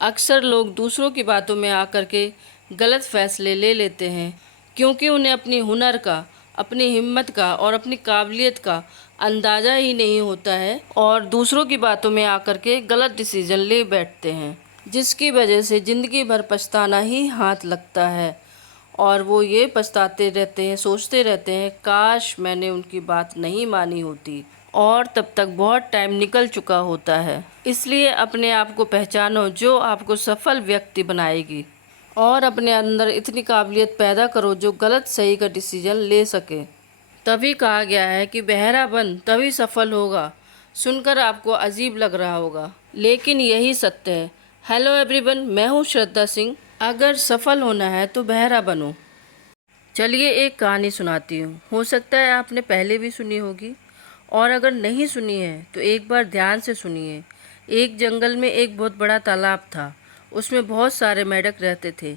अक्सर लोग दूसरों की बातों में आकर के गलत फैसले ले लेते हैं क्योंकि उन्हें अपनी हुनर का, अपनी हिम्मत का और अपनी काबिलियत का अंदाज़ा ही नहीं होता है और दूसरों की बातों में आकर के गलत डिसीजन ले बैठते हैं, जिसकी वजह से ज़िंदगी भर पछताना ही हाथ लगता है और वो ये पछताते रहते हैं, सोचते रहते हैं काश मैंने उनकी बात नहीं मानी होती, और तब तक बहुत टाइम निकल चुका होता है। इसलिए अपने आप को पहचानो जो आपको सफल व्यक्ति बनाएगी और अपने अंदर इतनी काबिलियत पैदा करो जो गलत सही का डिसीजन ले सके। तभी कहा गया है कि बहरा बन तभी सफल होगा। सुनकर आपको अजीब लग रहा होगा, लेकिन यही सत्य है। हेलो एवरीवन, मैं हूँ श्रद्धा सिंह। अगर सफल होना है तो बहरा बनो। चलिए एक कहानी सुनाती हूँ, हो सकता है आपने पहले भी सुनी होगी, और अगर नहीं सुनी है तो एक बार ध्यान से सुनिए। एक जंगल में एक बहुत बड़ा तालाब था, उसमें बहुत सारे मेंढक रहते थे।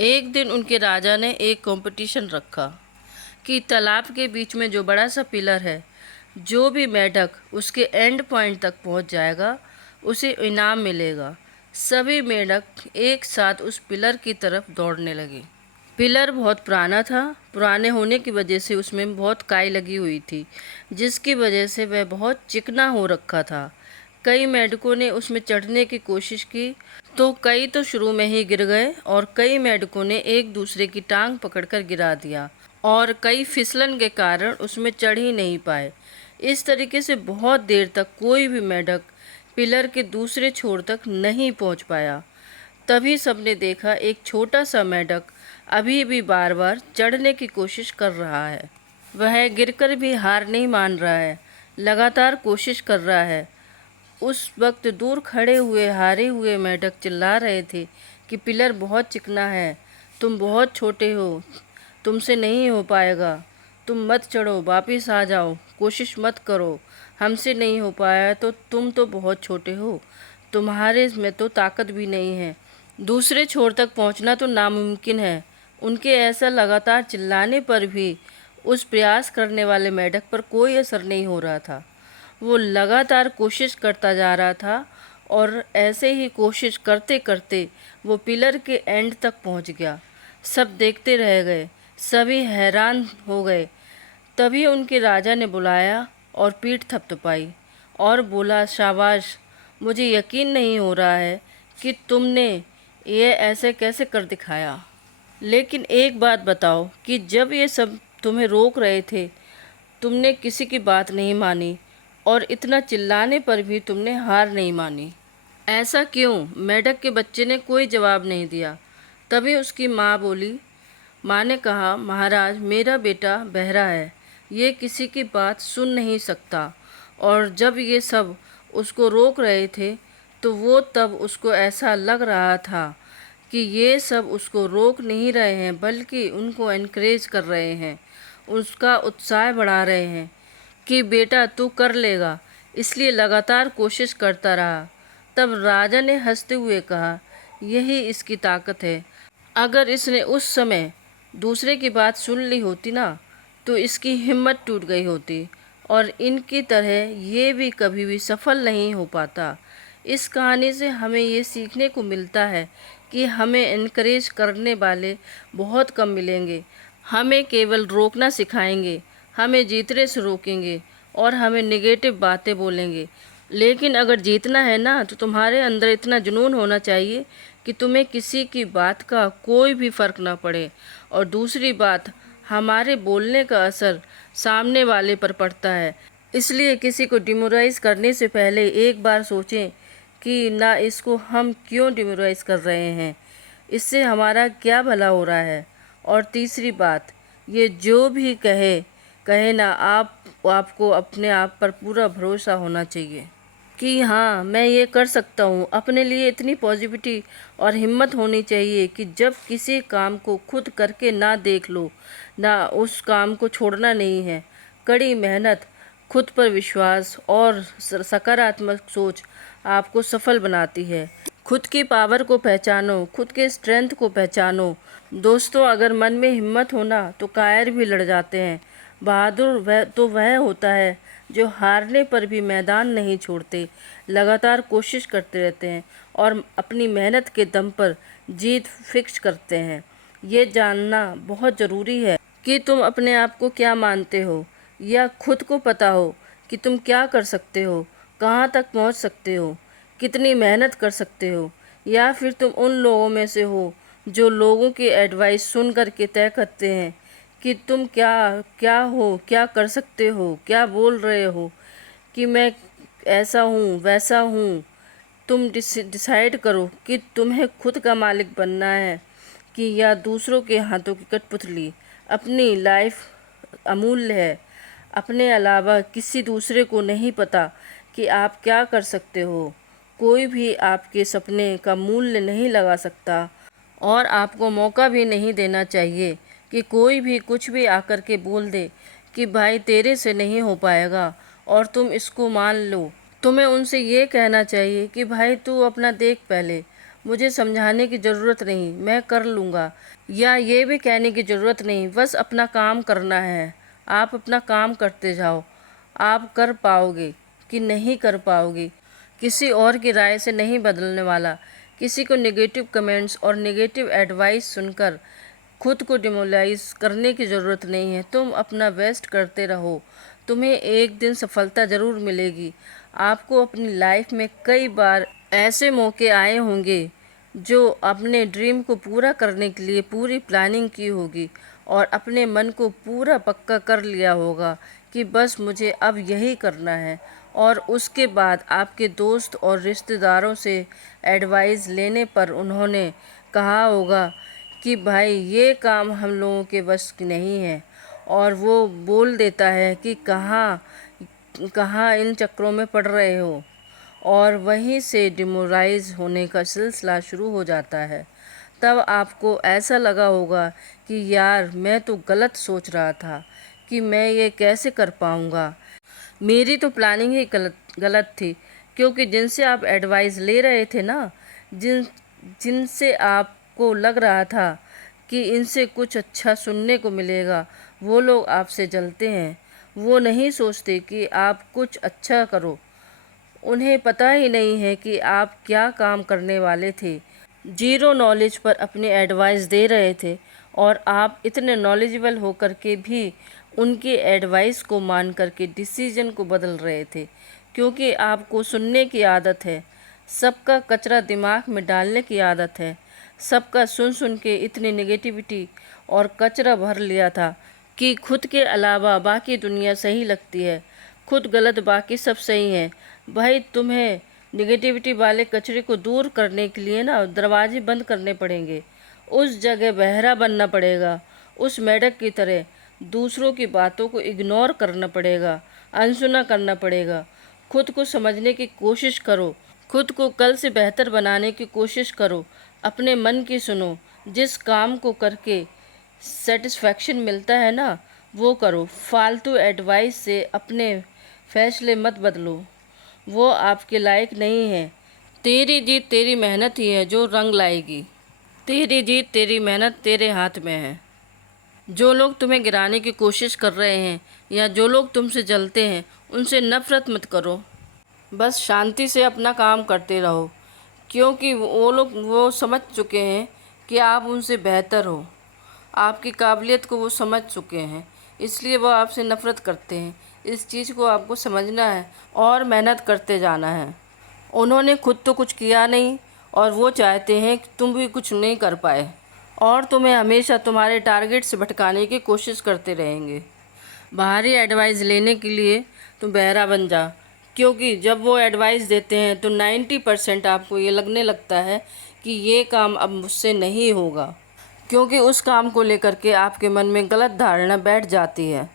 एक दिन उनके राजा ने एक कंपटीशन रखा कि तालाब के बीच में जो बड़ा सा पिलर है, जो भी मेंढक उसके एंड पॉइंट तक पहुंच जाएगा उसे इनाम मिलेगा। सभी मेंढक एक साथ उस पिलर की तरफ दौड़ने लगे। पिलर बहुत पुराना था, पुराने होने की वजह से उसमें बहुत काई लगी हुई थी, जिसकी वजह से वह बहुत चिकना हो रखा था। कई मेंढकों ने उसमें चढ़ने की कोशिश की, तो कई तो शुरू में ही गिर गए और कई मेंढकों ने एक दूसरे की टांग पकड़कर गिरा दिया और कई फिसलन के कारण उसमें चढ़ ही नहीं पाए। इस तरीके से बहुत देर तक कोई भी मेंढक पिलर के दूसरे छोर तक नहीं पहुंच पाया। तभी सबने देखा एक छोटा सा मेंढक अभी भी बार बार चढ़ने की कोशिश कर रहा है। वह गिरकर भी हार नहीं मान रहा है, लगातार कोशिश कर रहा है। उस वक्त दूर खड़े हुए हारे हुए मेंढक चिल्ला रहे थे कि पिलर बहुत चिकना है, तुम बहुत छोटे हो, तुमसे नहीं हो पाएगा, तुम मत चढ़ो, वापिस आ जाओ, कोशिश मत करो, हमसे नहीं हो पाया तो तुम तो बहुत छोटे हो, तुम्हारे में तो ताकत भी नहीं है, दूसरे छोर तक पहुंचना तो नामुमकिन है। उनके ऐसा लगातार चिल्लाने पर भी उस प्रयास करने वाले मेंढक पर कोई असर नहीं हो रहा था। वो लगातार कोशिश करता जा रहा था और ऐसे ही कोशिश करते करते वो पिलर के एंड तक पहुंच गया। सब देखते रह गए, सभी हैरान हो गए। तभी उनके राजा ने बुलाया और पीठ थपथपाई और बोला, शाबाश, मुझे यकीन नहीं हो रहा है कि तुमने ये ऐसे कैसे कर दिखाया। लेकिन एक बात बताओ कि जब ये सब तुम्हें रोक रहे थे, तुमने किसी की बात नहीं मानी और इतना चिल्लाने पर भी तुमने हार नहीं मानी। ऐसा क्यों? मेंढक के बच्चे ने कोई जवाब नहीं दिया। तभी उसकी माँ बोली। माँ ने कहा, महाराज, मेरा बेटा बहरा है, ये किसी की बात सुन नहीं सकता, और जब ये सब उसको रोक रहे थे तो वो तब उसको ऐसा लग रहा था कि ये सब उसको रोक नहीं रहे हैं बल्कि उनको एनकरेज कर रहे हैं, उसका उत्साह बढ़ा रहे हैं कि बेटा तू कर लेगा, इसलिए लगातार कोशिश करता रहा। तब राजा ने हंसते हुए कहा, यही इसकी ताकत है। अगर इसने उस समय दूसरे की बात सुन ली होती ना तो इसकी हिम्मत टूट गई होती और इनकी तरह ये भी कभी भी सफल नहीं हो पाता। इस कहानी से हमें ये सीखने को मिलता है कि हमें इनकरेज करने वाले बहुत कम मिलेंगे। हमें केवल रोकना सिखाएंगे, हमें जीतने से रोकेंगे और हमें नेगेटिव बातें बोलेंगे। लेकिन अगर जीतना है ना तो तुम्हारे अंदर इतना जुनून होना चाहिए कि तुम्हें किसी की बात का कोई भी फ़र्क ना पड़े। और दूसरी बात, हमारे बोलने का असर सामने वाले पर पड़ता है, इसलिए किसी को डिमोराइज़ करने से पहले एक बार सोचें कि ना इसको हम क्यों डिमोराइज़ कर रहे हैं, इससे हमारा क्या भला हो रहा है। और तीसरी बात, ये जो भी कहे कहे ना, आपको अपने आप पर पूरा भरोसा होना चाहिए कि हाँ, मैं ये कर सकता हूँ। अपने लिए इतनी पॉजिटिविटी और हिम्मत होनी चाहिए कि जब किसी काम को खुद करके ना देख लो ना, उस काम को छोड़ना नहीं है। कड़ी मेहनत, खुद पर विश्वास और सकारात्मक सोच आपको सफल बनाती है। खुद की पावर को पहचानो, खुद के स्ट्रेंथ को पहचानो। दोस्तों, अगर मन में हिम्मत हो ना तो कायर भी लड़ जाते हैं। बहादुर वह होता है जो हारने पर भी मैदान नहीं छोड़ते, लगातार कोशिश करते रहते हैं और अपनी मेहनत के दम पर जीत फिक्स करते हैं। ये जानना बहुत ज़रूरी है कि तुम अपने आप को क्या मानते हो, या खुद को पता हो कि तुम क्या कर सकते हो, कहाँ तक पहुँच सकते हो, कितनी मेहनत कर सकते हो, या फिर तुम उन लोगों में से हो जो लोगों की एडवाइस सुन कर के तय करते हैं कि तुम क्या क्या हो, क्या कर सकते हो, क्या बोल रहे हो, कि मैं ऐसा हूँ वैसा हूँ। तुम डिसाइड करो कि तुम्हें खुद का मालिक बनना है कि या दूसरों के हाथों की कठपुतली। अपनी लाइफ अमूल्य है, अपने अलावा किसी दूसरे को नहीं पता कि आप क्या कर सकते हो। कोई भी आपके सपने का मूल्य नहीं लगा सकता, और आपको मौका भी नहीं देना चाहिए कि कोई भी कुछ भी आकर के बोल दे कि भाई तेरे से नहीं हो पाएगा और तुम इसको मान लो। तुम्हें उनसे ये कहना चाहिए कि भाई तू अपना देख पहले, मुझे समझाने की ज़रूरत नहीं, मैं कर लूँगा। या ये भी कहने की ज़रूरत नहीं, बस अपना काम करना है, आप अपना काम करते जाओ। आप कर पाओगे कि नहीं कर पाओगे, किसी और की राय से नहीं बदलने वाला। किसी को नेगेटिव कमेंट्स और नेगेटिव एडवाइस सुनकर खुद को डिमोरलाइज करने की ज़रूरत नहीं है। तुम अपना बेस्ट करते रहो, तुम्हें एक दिन सफलता ज़रूर मिलेगी। आपको अपनी लाइफ में कई बार ऐसे मौके आए होंगे जो अपने ड्रीम को पूरा करने के लिए पूरी प्लानिंग की होगी और अपने मन को पूरा पक्का कर लिया होगा कि बस मुझे अब यही करना है। और उसके बाद आपके दोस्त और रिश्तेदारों से एडवाइस लेने पर उन्होंने कहा होगा कि भाई ये काम हम लोगों के बस की नहीं है, और वो बोल देता है कि कहाँ कहाँ इन चक्करों में पड़ रहे हो, और वहीं से डिमोरलाइज होने का सिलसिला शुरू हो जाता है। तब आपको ऐसा लगा होगा कि यार मैं तो गलत सोच रहा था कि मैं ये कैसे कर पाऊँगा, मेरी तो प्लानिंग ही गलत थी। क्योंकि जिनसे आप एडवाइस ले रहे थे ना, जिनसे आपको लग रहा था कि इनसे कुछ अच्छा सुनने को मिलेगा, वो लोग आपसे जलते हैं। वो नहीं सोचते कि आप कुछ अच्छा करो, उन्हें पता ही नहीं है कि आप क्या काम करने वाले थे। ज़ीरो नॉलेज पर अपनी एडवाइस दे रहे थे, और आप इतने नॉलेजेबल होकर के भी उनकी एडवाइस को मान करके डिसीजन को बदल रहे थे। क्योंकि आपको सुनने की आदत है, सबका कचरा दिमाग में डालने की आदत है। सबका सुन सुन के इतनी नेगेटिविटी और कचरा भर लिया था कि खुद के अलावा बाकी दुनिया सही लगती है, खुद गलत बाकी सब सही है। भाई तुम्हें नेगेटिविटी वाले कचरे को दूर करने के लिए ना दरवाजे बंद करने पड़ेंगे, उस जगह बहरा बनना पड़ेगा, उस मेढक की तरह दूसरों की बातों को इग्नोर करना पड़ेगा, अनसुना करना पड़ेगा। खुद को समझने की कोशिश करो, खुद को कल से बेहतर बनाने की कोशिश करो, अपने मन की सुनो। जिस काम को करके सेटिस्फैक्शन मिलता है ना, वो करो। फालतू एडवाइस से अपने फैसले मत बदलो, वो आपके लायक नहीं है। तेरी जीत तेरी मेहनत ही है जो रंग लाएगी। तेरी जीत तेरी मेहनत तेरे हाथ में है। जो लोग तुम्हें गिराने की कोशिश कर रहे हैं या जो लोग तुमसे जलते हैं, उनसे नफ़रत मत करो, बस शांति से अपना काम करते रहो। क्योंकि वो लोग वो समझ चुके हैं कि आप उनसे बेहतर हो, आपकी काबिलियत को वो समझ चुके हैं, इसलिए वो आपसे नफ़रत करते हैं। इस चीज़ को आपको समझना है और मेहनत करते जाना है। उन्होंने खुद तो कुछ किया नहीं, और वो चाहते हैं कि तुम भी कुछ नहीं कर पाए, और तुम्हें हमेशा तुम्हारे टारगेट से भटकाने की कोशिश करते रहेंगे। बाहरी एडवाइस लेने के लिए तुम बहरा बन जा, क्योंकि जब वो एडवाइस देते हैं तो 90% आपको ये लगने लगता है कि ये काम अब मुझसे नहीं होगा, क्योंकि उस काम को लेकर के आपके मन में गलत धारणा बैठ जाती है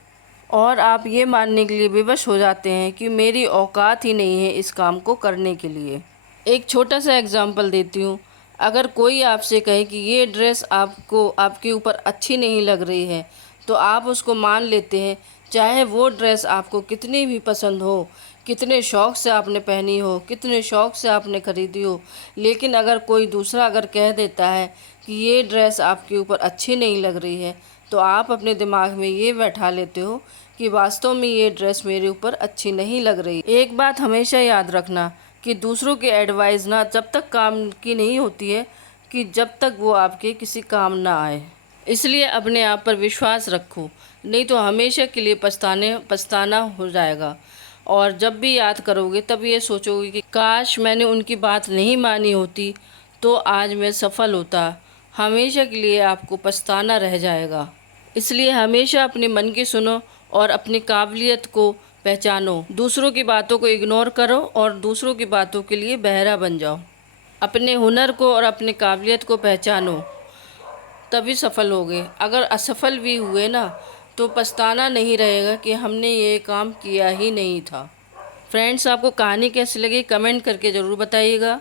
और आप ये मानने के लिए विवश हो जाते हैं कि मेरी औकात ही नहीं है इस काम को करने के लिए। एक छोटा सा एग्जांपल देती हूँ। अगर कोई आपसे कहे कि ये ड्रेस आपको आपके ऊपर अच्छी नहीं लग रही है, तो आप उसको मान लेते हैं, चाहे वो ड्रेस आपको कितनी भी पसंद हो, कितने शौक़ से आपने पहनी हो, कितने शौक़ से आपने ख़रीदी हो। लेकिन अगर कोई दूसरा अगर कह देता है कि ये ड्रेस आपके ऊपर अच्छी नहीं लग रही है, तो आप अपने दिमाग में ये बैठा लेते हो कि वास्तव में ये ड्रेस मेरे ऊपर अच्छी नहीं लग रही। एक बात हमेशा याद रखना, कि दूसरों की एडवाइस ना जब तक काम की नहीं होती है कि जब तक वो आपके किसी काम ना आए। इसलिए अपने आप पर विश्वास रखो, नहीं तो हमेशा के लिए पछताना हो जाएगा। और जब भी याद करोगे तब ये सोचोगे कि काश मैंने उनकी बात नहीं मानी होती तो आज मैं सफल होता। हमेशा के लिए आपको पछताना रह जाएगा। इसलिए हमेशा अपने मन की सुनो और अपनी काबिलियत को पहचानो। दूसरों की बातों को इग्नोर करो और दूसरों की बातों के लिए बहरा बन जाओ। अपने हुनर को और अपनी काबिलियत को पहचानो, तभी सफल होगे। अगर असफल भी हुए ना तो पछताना नहीं रहेगा कि हमने ये काम किया ही नहीं था। फ्रेंड्स, आपको कहानी कैसी लगी कमेंट करके ज़रूर बताइएगा।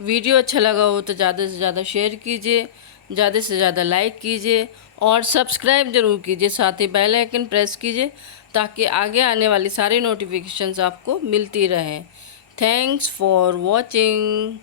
वीडियो अच्छा लगा हो तो ज़्यादा से ज़्यादा शेयर कीजिए, ज़्यादा से ज़्यादा लाइक कीजिए और सब्सक्राइब ज़रूर कीजिए। साथ ही बेल आइकन प्रेस कीजिए ताकि आगे आने वाली सारी नोटिफिकेशंस आपको मिलती रहें। Thanks for watching.